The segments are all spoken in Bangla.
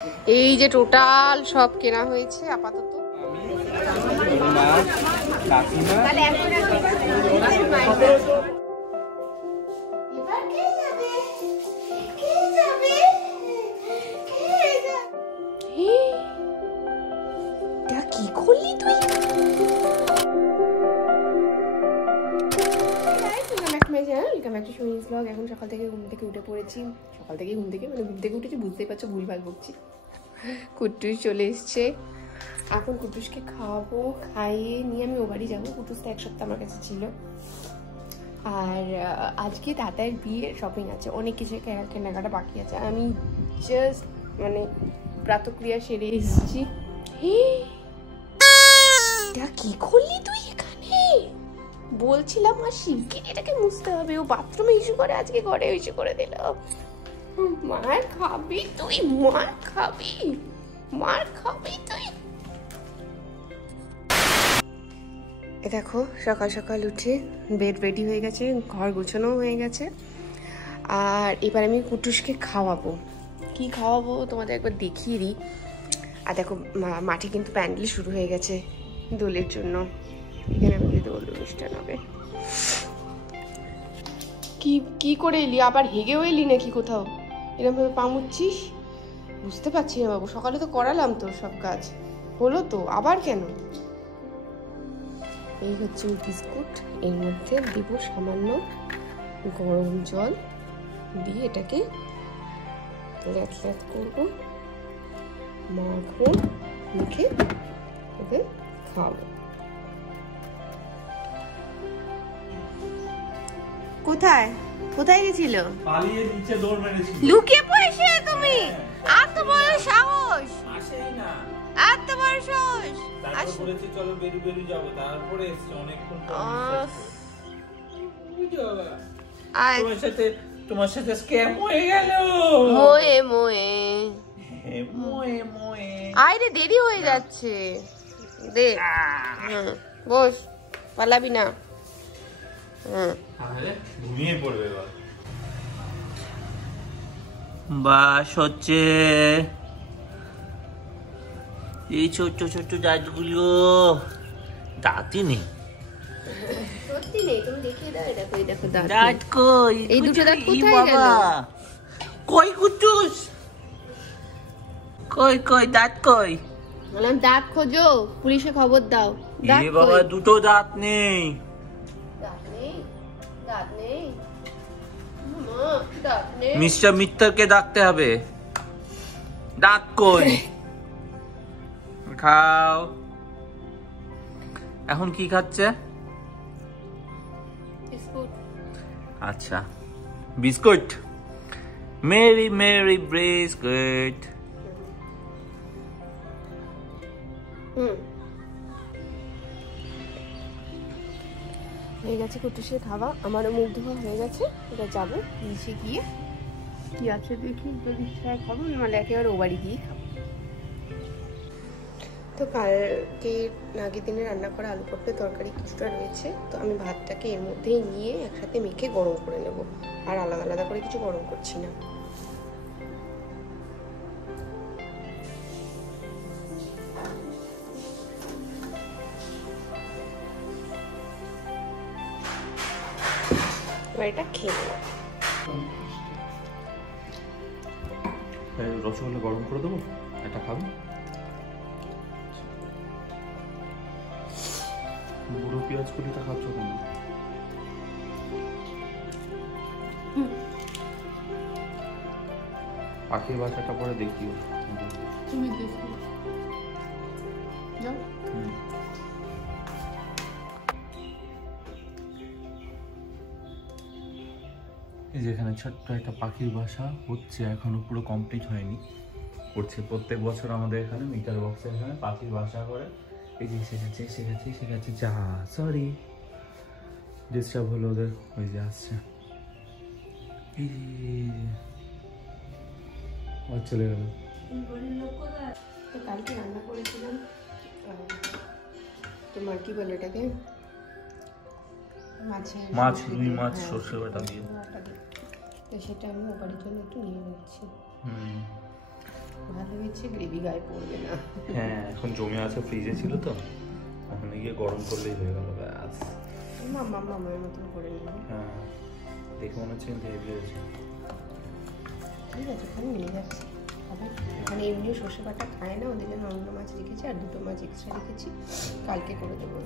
এই যে টোটাল সব কেনা হয়েছে আপাতত। কি করলি তুই? এখন সকাল থেকে ঘুম থেকে উঠে পড়েছি। সকাল থেকে ঘুম থেকে উঠেছি, বুঝতেই পারছো ভুলভাল বকছি। কুট্টুস চলে এসছে, এখন কুট্টুসকে খাওয়াবো, খাইয়ে নিয়ে আমি ও বাড়ি যাবো। কুট্টুস তো এক সপ্তাহ আমার কাছে ছিল। আর আজকে দাদার বিয়ে শপিং আছে, অনেক কিছু কেনাকাটা বাকি আছে। আমি জাস্ট মানে প্রাতক্রিয়া সেরে এসেছি। কি করলি তুই এখানে? বলছিলাম আর শিবকে এটাকে মুছতে হবে, ও বাথরুমে ইস্যু করে, আজকে ঘরে ইস্যু করে দিল। মার খাবি তুই, মার খাবি, মার খাবি তুই। এ দেখো সকাল সকাল উঠে বেড রেডি হয়ে গেছে, ঘর গোছানো হয়ে গেছে। আর এবার আমি কুটুসকে খাওয়াবো। কি খাওয়াবো তোমাদের একবার দেখিয়ে দিই। আর দেখো মাঠে কিন্তু প্যান্ডেল শুরু হয়ে গেছে দোলের জন্য। এখানে আমাদের দোল অনুষ্ঠান হবে। কি করে এলি? আবার হেগেও এলি নাকি কোথাও? এরকম ভাবে পামুচ্ছিস? বুঝতে পারছি না বাবু, সকালে তো করালাম তোর সব কাজ, হলো তো, আবার কেন? এই হচ্ছে বিস্কুট, এর মধ্যে দেবো সামান্য গরম জল দিয়ে এটাকে ল্যাট ল্যাট করবো, মাখবো, মেখে ওকে খাওয়াবো। কোথায় কোথায় গেছিল? পালিয়ে নিচে দৌড় মেরেছিল। লুকিয়ে পড়েছে তুমি? আর তো বড় সাহস! আসেই না। আর তো বড় সাহস! তারপর বলেছি চলো বেরু বেরু যাব, তারপরে এসে অনেকক্ষণ পর তোমার সাথে স্ক্যাম হয়ে গেল। মোয়ে মোয়ে মোয়ে মোয়ে। আরে দেরি হয়ে যাচ্ছে, দে। বস, পালাবি না। ঘুমিয়ে পড়বে এবার। বাস হচ্ছে এই ছোট্ট ছোট্ট দাঁতগুলো, দাঁতই নেই। সত্যি নেই, তুমি দেখিয়ে দাও। এটা কই, দেখো দাঁত। দাঁত কই? এই দুটো দাঁত কোথায় গেল? কই কুটুস? কই কই দাঁত কই? বললাম দাঁত খোঁজো, পুলিশে খবর দাও। দাঁত এ বাবা, দুটো দাঁত নেই। দাঁত নেই, দাঁত নেই, দাঁত নেই। মিস্টার মিত্তরকে ডাকতে হবে। দাঁত কই? খাও। এখন কি খাচ্ছে? বিস্কুট। আচ্ছা, বিস্কুট। Mary Mary biscuit. হয়ে গেছে কুটুসের খাওয়া, আমারও মুখ ধোয়া হয়ে গেছে। এবার যাবো নিচে গিয়ে কি আছে দেখি, যদি খাবো, নাহলে একেবারে ও বাড়ি গিয়ে খাবো। তো কালকে আগের দিনে রান্না করা আলু পটলের তরকারি কিছুটা রয়েছে, তো আমি ভাতটাকে এর মধ্যেই নিয়ে একসাথে মেখে গরম করে নেব। আর আলাদা আলাদা করে কিছু গরম করছি না। এটা খেয়ে নেব। রসগোল্লা গরম করে দেবো, এটা খাবো। বুড়ো পেঁয়াজ কুলিটা খাচ্ছ কেন? পাখির বাচ্চাটা পরে দেখিও। তুমি দেখো যাও। এই যেখানে ছোট্ট একটা পাখির বাসা হচ্ছে, এখনো পুরো কমপ্লিট হয়নি, করছে। প্রত্যেক বছর আমাদের এখানে মিটার বক্সের এখানে পাখির বাসা করে। এই যে এসে গেছে যা, সরি ডিস্টার্ব হলো ওদের। ওই যে আসছে, এই চলে গেল। তো কালকে রান্না করেছিলাম তোমার কি বলে এটাকে, মাছ, রুই মাছ সর্ষে বাটা দিয়ে। তো সেটা আমি ও বাড়ির জন্য একটু নিয়ে নিচ্ছি। ভালো হয়েছে, গ্রেভি গায়ে পড়বে না। হ্যাঁ এখন জমে আছে, ফ্রিজে ছিল তো, ওখানে গিয়ে গরম করলেই হয়ে গেল ব্যাস। মামার মতন করে নিলাম। হ্যাঁ দেখে মনে হচ্ছে হেভি হয়েছে। ঠিক আছে, ওখানে নিয়ে যাচ্ছি। এখানে এমনিও সর্ষে বাটা খায় না, ওদের জন্য অন্য মাছ রেখেছি আর 2টো মাছ এক্সট্রা রেখেছি, কালকে করে দেবো।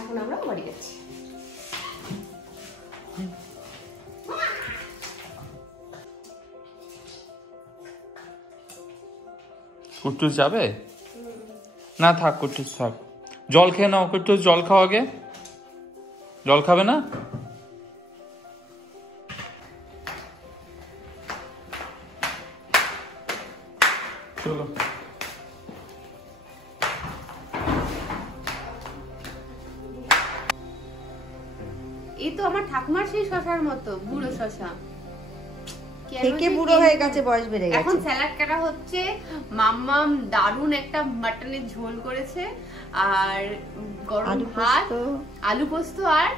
এখন আমরা বাড়ি যাচ্ছি। কুট্টুস যাবে না? থাক কুট্টুস থাক, জল খেয়ে নাও। কুট্টুস জল খাও আগে, জল খাবে না? চলো এই তো আমার ঠাকুমার সেই শশার মতো বুড়ো শশা, থেকে বুড়ো হয়ে গেছে, বয়স বেড়ে গেছে। এখন স্যালাড কাটা হচ্ছে। মাম্মাম দারুন একটা মাটনের ঝোল করেছে, আর গরম ভাত, আলু পোস্ত আর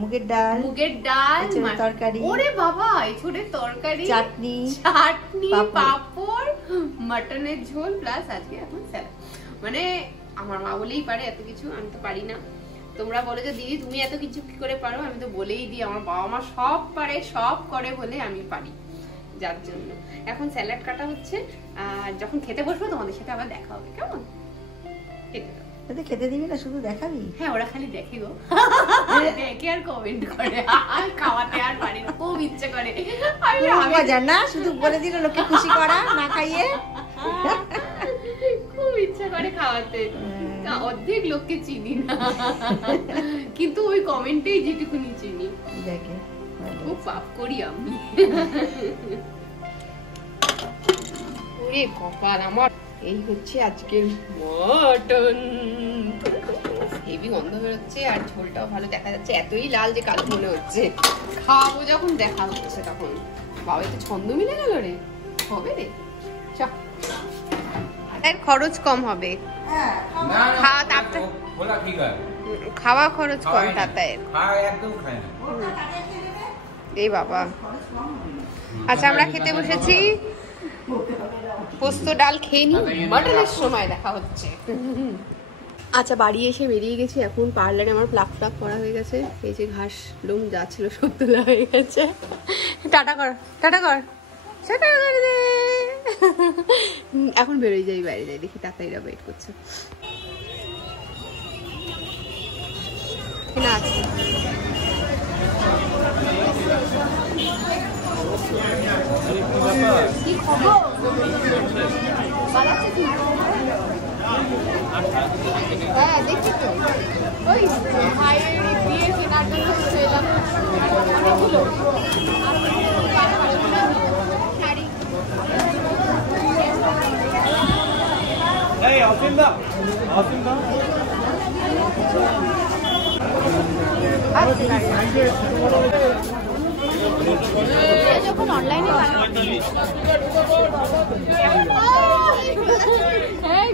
মুগের ডাল, তরকারি। ওরে বাবা, এছুড়ে তরকারি, চাটনি, পাঁপড়, মাটনের ঝোল প্লাস আজকে এখন স্যালাড। মানে আমার মা বলেই পারে এত কিছু, আমি তো পারি না। তোমরা বলো যে দিদি তুমি এত কিছু কি করে পারো, আমি তো বলেই দিই আমার বাবা মা সব পারে, সব করে বলে আমি পারি, যার জন্য এখন স্যালাড কাটা হচ্ছে। আর যখন খেতে বসবো তোমাদের সাথে আবার দেখা হবে, কেমন? খেতে দিবি না, শুধু দেখাবি? হ্যাঁ, ওরা খালি দেখে গো, দেখে আর কমেন্ট করে, খাওয়াতে আর পারি না, খুব ইচ্ছে করে। মজা না, শুধু বলে দিল লোককে খুশি করা, না খাইয়ে খুব ইচ্ছা করে খাওয়াতে। অর্ধেক লোককে চিনি না, কিন্তু ওই কমেন্টেই যেটুকুনি চিনি, দেখে খুব পাপ করি আমি। ওরে কপাল আমার। এই হচ্ছে আজকের মটন, হেভি গন্ধ বেরোচ্ছে আর ঝোলটাও ভালো দেখা যাচ্ছে, এতই লাল যে কালো মনে হচ্ছে। খাবো যখন দেখা হচ্ছে তখন। বাবা তো ছন্দ মিলে গেল রে, হবে রে। খরচ কম হবে, খাওয়া খরচ কম তাতায়ের। এই বাবা, আচ্ছা আমরা খেতে বসেছি, পোস্ত ডাল খেয়ে নি, মাটনের সময় দেখা হচ্ছে। আচ্ছা বাড়ি এসে বেরিয়ে গেছি, এখন পার্লারে আমার প্লাক করা হয়ে গেছে, এই যে ঘাস লোম যা ছিল সব তোলা হয়ে গেছে। টাটা কর, টাটা কর, টাটা করে দে। এখন বেরোয় যাই, বাইরে যাই, দেখি তাতাইরা ওয়েট করছে। না আছে কি খবর? হ্যাঁ দেখছি তো, ওই ভাইয়ের বিয়ে কেনার জন্য কিছু এলাম অনেকগুলো শাড়ি। যখন অনলাইনে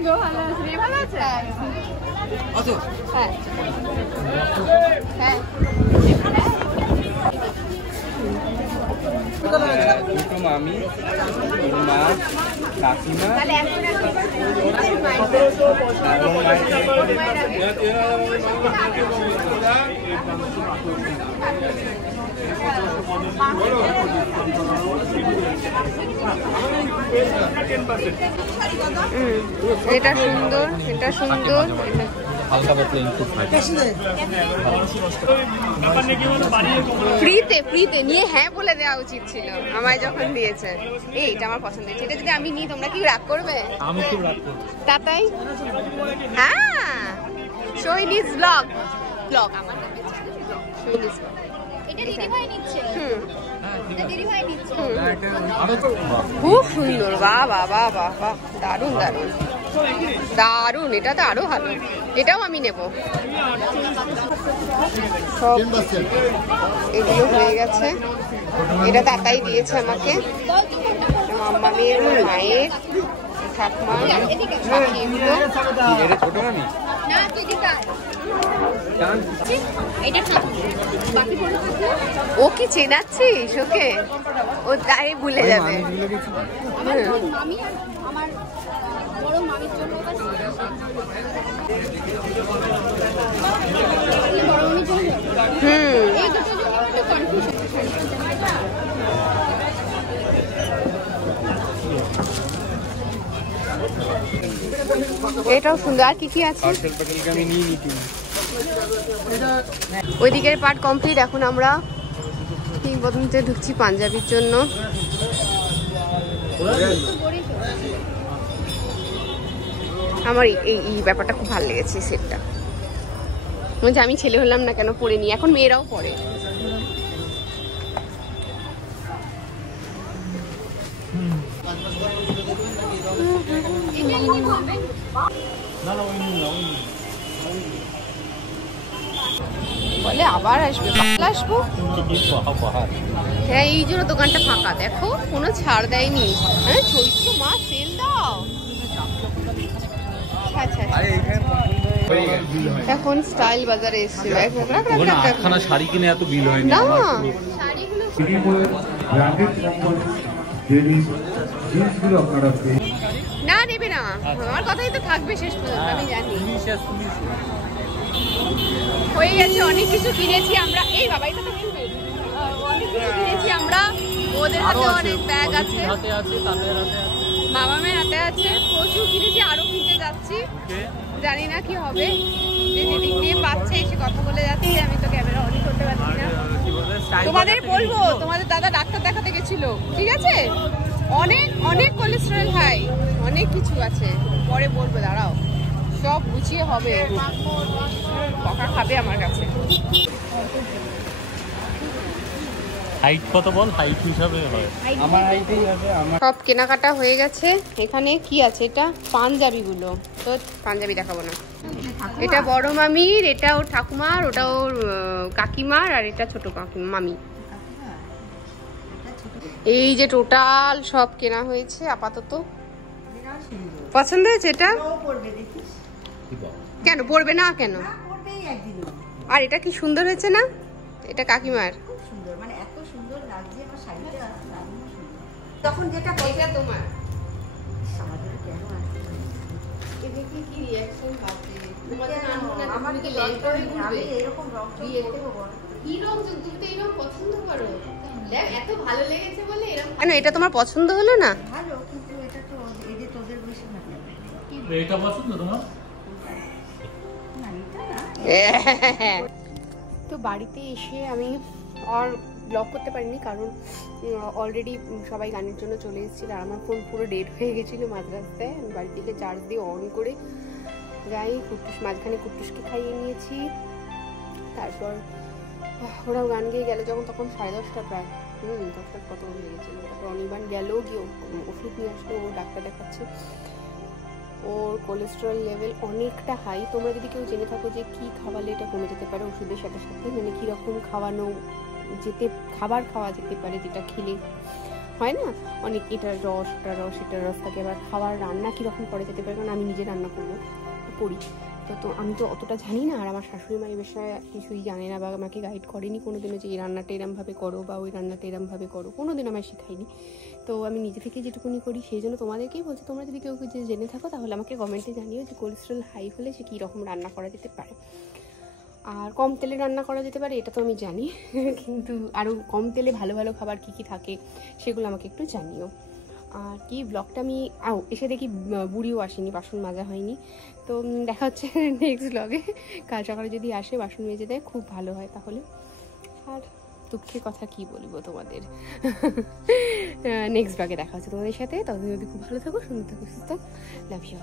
গো ভালো আছে, ভালো আছে। হ্যাঁ হ্যাঁ দুটো মামি, মা, কাকিমা, এটা সুন্দর, এটা সুন্দর, হালকা পাতলা ইনপুট ফ্রিতে ফ্রিতে নিয়ে হ্যাঁ বলে দেওয়া উচিত ছিল আমায় যখন দিয়েছে। এইটা আমার পছন্দ হয়েছে, এটা যদি আমি নিই তোমরা কি রাগ করবে? আমি খুব রাগ করব। তাই হ্যাঁ, শৈলীজ ব্লগ ব্লগ আমার শৈলীজ ব্লগ। এটা দিদিভাই নিচ্ছে। এটা দিদিভাই নিচ্ছে। খুব সুন্দর, বাহ বাহ বাহ বাহ বাহ, দারুণ দারুণ দারুণ, এটা তো আরো ভালো, এটাও আমি নেব। সব এগুলো হয়ে গেছে, এটা দাদাই দিয়েছে আমাকে, মাম্মামের, মায়ের, ঠাকুমার, বাকি এগুলো। ছোট মামি না দিদিকা এটা বাকি ও কি চেনাচ্ছিস ওকে? ও তাই ভুলে যাবে। আমার মামি আর আমার বড় মামির জন্য বড় মামির জন্য এই দুটোর জন্য একটু কনফিউশন। এটাও সুন্দর। আর কি কি আছে? ওই দিকের পার্ট কমপ্লিট। এখন আমরা কিংবদন্তিতে ঢুকছি পাঞ্জাবির জন্য। আমার এই ব্যাপারটা খুব ভালো লেগেছে, সেটটা। বলছি আমি ছেলে হলাম না কেন পরে নি, এখন মেয়েরাও পরে। বলে আবার আসবে, পাতলা আসবো। হ্যাঁ, এই জন্য দোকানটা ফাঁকা। দেখো কোনো ছাড় দেয়নি। হ্যাঁ, চৈত্র মাস সেল দাও। এখন স্টাইল বাজারে এসছে। শাড়ি কিনে এত বিল হয়নি না, না নেবে না, আমার কথাই তো থাকবে শেষ পর্যন্ত, আমি জানি। হয়ে গেছে, অনেক কিছু কিনেছি আমরা। এই বাবা, এটা তো কিনবে। অনেক কিছু কিনেছি আমরা। ওদের হাতে অনেক ব্যাগ আছে, বাবা মায়ের হাতে আছে, প্রচুর কিনেছি, আরো কিনতে যাচ্ছি। জানি না কি হবে। যে যেদিক দিয়ে পাচ্ছে এসে কথা বলে যাচ্ছে, আমি তো ক্যামেরা অনই করতে পারছি না। তোমাদের বলবো, তোমাদের দাদা ডাক্তার দেখাতে গেছিল, ঠিক আছে? অনেক অনেক কোলেস্টেরল হাই, অনেক কিছু আছে, পরে বলবো, দাঁড়াও, সব গুছিয়ে হবে। বকা খাবে আমার কাছে। হাইট কত বল? হাইট হিসাবে হয়, আমার হাইটেই আছে। সব কেনাকাটা হয়ে গেছে। এখানে কি আছে? এটা পাঞ্জাবি গুলো, তো পাঞ্জাবি দেখাবো না। এটা বড় মামির, এটা ওর ঠাকুমার, ওটা ওর কাকিমার, আর এটা ছোট মামি। এই যে টোটাল সব কেনা হয়েছে আপাতত। পছন্দ হয়েছে এটা? কেন পরবে না? কেন? আর এটা কি সুন্দর হয়েছে না? এটা কাকিমার। মানে এত সুন্দর লাগছে আমার শাড়িটা, তখন যেটা এটা তোমার। আমাদের কেন আছে এটা কি রিঅ্যাকশন পাবে? তোমাদের আমার কি লেন্থটা আমি এরকম রং বিয়েতে হবো না। কি রং? তুমি তো এই রং পছন্দ করো। দেখ, এত ভালো লেগেছে বলে এরকম। কেন এটা তোমার পছন্দ হলো না? ভালো, কিন্তু এটা তো এই যে তোদের বেশি না। এটা পছন্দ তোমার? না, এটা না। তো বাড়িতে এসে আমি আর ব্লগ করতে পারিনি, কারণ অলরেডি সবাই গানের জন্য চলে এসেছিল আর আমার ফোন পুরো ডেড হয়ে গেছিলো মাঝ রাস্তায়। আমি বাড়ি থেকে চার্জ দিয়ে অন করে যাই, কুট্টুস মাঝখানে কুট্টুসকে খাইয়ে নিয়েছি। তারপর ওরাও গান গেয়ে গেল যখন, তখন 10:30 প্রায়, 10টার কত হয়ে গেছিলো। তারপর অনির্বাণ গেল, গিয়ে ওষুধ নিয়ে আসলো, ও ডাক্তার দেখাচ্ছে। ওর কোলেস্টেরল লেভেল অনেকটা হাই। তোমরা যদি কেউ জেনে থাকো যে কি খাওয়ালে এটা কমে যেতে পারে ওষুধের সাথে সাথে, মানে কীরকম খাওয়ানো যেতে, খাবার খাওয়া যেতে পারে যেটা খেলে হয় না অনেক, এটার রস ওটার রস এটার রস থাকে, আবার খাবার রান্না কীরকম করা যেতে পারে, কারণ আমি নিজে রান্না করবো করি, তো আমি তো অতটা জানি না, আর আমার শাশুড়ি মা এই বিষয়ে কিছুই জানে না বা আমাকে গাইড করেনি কোনোদিনও যে এই রান্নাটা এরমভাবে করো বা ওই রান্নাটা এরমভাবে করো, কোনোদিন আমায় শেখায়নি। তো আমি নিজে থেকে যেটুকুনি করি সেই জন্য তোমাদেরকেই বলছি, তোমরা যদি কেউ যে জেনে থাকো তাহলে আমাকে কমেন্টে জানিও যে কোলেস্ট্রল হাই হলে সে কীরকম রান্না করা যেতে পারে। আর কম তেলে রান্না করা যেতে পারে এটা তো আমি জানি, কিন্তু আরও কম তেলে ভালো ভালো খাবার কী কী থাকে সেগুলো আমাকে একটু জানিও। আর কি ব্লগটা আমি এসে দেখি বুড়িও আসেনি, বাসন মাজা হয়নি। তো দেখা হচ্ছে নেক্সট ব্লগে। কাল সকালে যদি আসে বাসন মেজে দেয় খুব ভালো হয় তাহলে। আর দুঃখের কথা কি বলবো তোমাদের, নেক্সট ব্লগে দেখা হচ্ছে তোমাদের সাথে। ততদিন যদি খুব ভালো থাকো, সুন্দর থাকো, সুস্থ, লাভ ইউ।